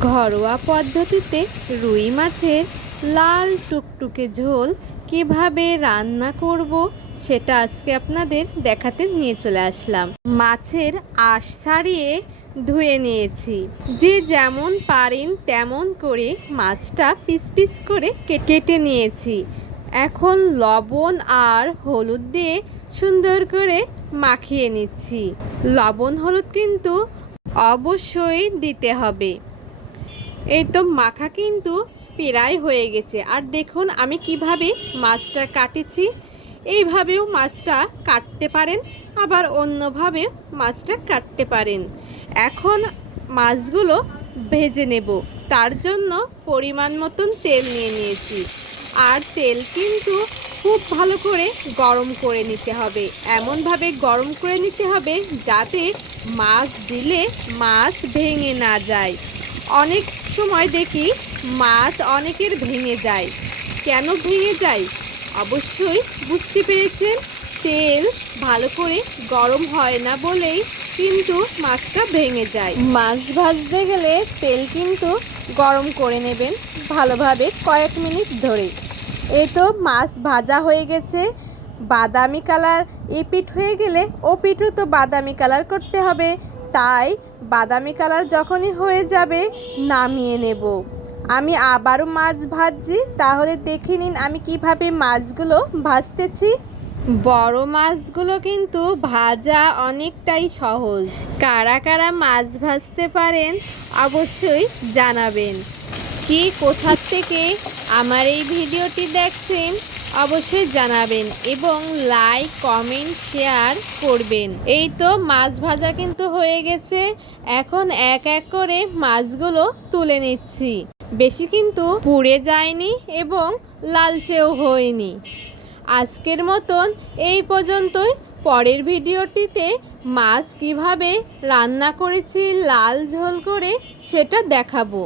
ঘরোয়া পদ্ধতিতে রুই মাছের লাল টুকটুকে ঝোল কিভাবে রান্না করব সেটা আজকে আপনাদের দেখাতে নিয়ে চলে আসলাম। মাছের আঁশ ছাড়িয়ে ধুয়ে নিয়েছি। যে যেমন পারেন তেমন করে মাছটা পিস পিস করে কেটে নিয়েছি। এখন লবণ আর হলুদ দিয়ে সুন্দর করে মাখিয়ে নিচ্ছি। লবণ হলুদ কিন্তু অবশ্যই দিতে হবে। এই তো মাখা কিন্তু প্রায় হয়ে গেছে। আর দেখুন আমি কিভাবে মাছটা কাটেছি। এইভাবেও মাছটা কাটতে পারেন, আবার অন্যভাবেও মাছটা কাটতে পারেন। এখন মাছগুলো ভেজে নেব। তার জন্য পরিমাণ মতন তেল নিয়ে নিয়েছি। আর তেল কিন্তু খুব ভালো করে গরম করে নিতে হবে। এমনভাবে গরম করে নিতে হবে যাতে মাছ দিলে মাছ ভেঙে না যায়। অনেক সময় দেখি মাছ অনেকের ভেঙে যায়। কেন ভেঙে যায় অবশ্যই বুঝতে পেরেছেন। তেল ভালো করে গরম হয় না বলেই কিন্তু মাছটা ভেঙে যায়। মাছ ভাজতে গেলে তেল কিন্তু গরম করে নেবেন ভালোভাবে কয়েক মিনিট ধরে। এই তো মাছ ভাজা হয়ে গেছে। বাদামি কালার এপিঠ হয়ে গেলে ও পিঠও তো বাদামি কালার করতে হবে। তাই বাদামি কালার যখনই হয়ে যাবে নামিয়ে নেব। আমি আবারও মাছ ভাজছি, তাহলে দেখে নিন আমি কিভাবে মাছগুলো ভাজতেছি। বড় মাছগুলো কিন্তু ভাজা অনেকটাই সহজ। কারা কারা মাছ ভাজতে পারেন অবশ্যই জানাবেন। কি কোথা থেকে আমার এই ভিডিওটি দেখছেন অবশ্যই জানাবেন এবং লাইক কমেন্ট শেয়ার করবেন। এই তো মাছ ভাজা কিন্তু হয়ে গেছে। এখন এক এক করে মাছগুলো তুলে নিচ্ছি। বেশি কিন্তু পুড়ে যায়নি এবং লালচেও হয়নি। আজকের মতন এই পর্যন্তই। পরের ভিডিওটিতে মাছ কিভাবে রান্না করেছি লাল ঝোল করে সেটা দেখাবো।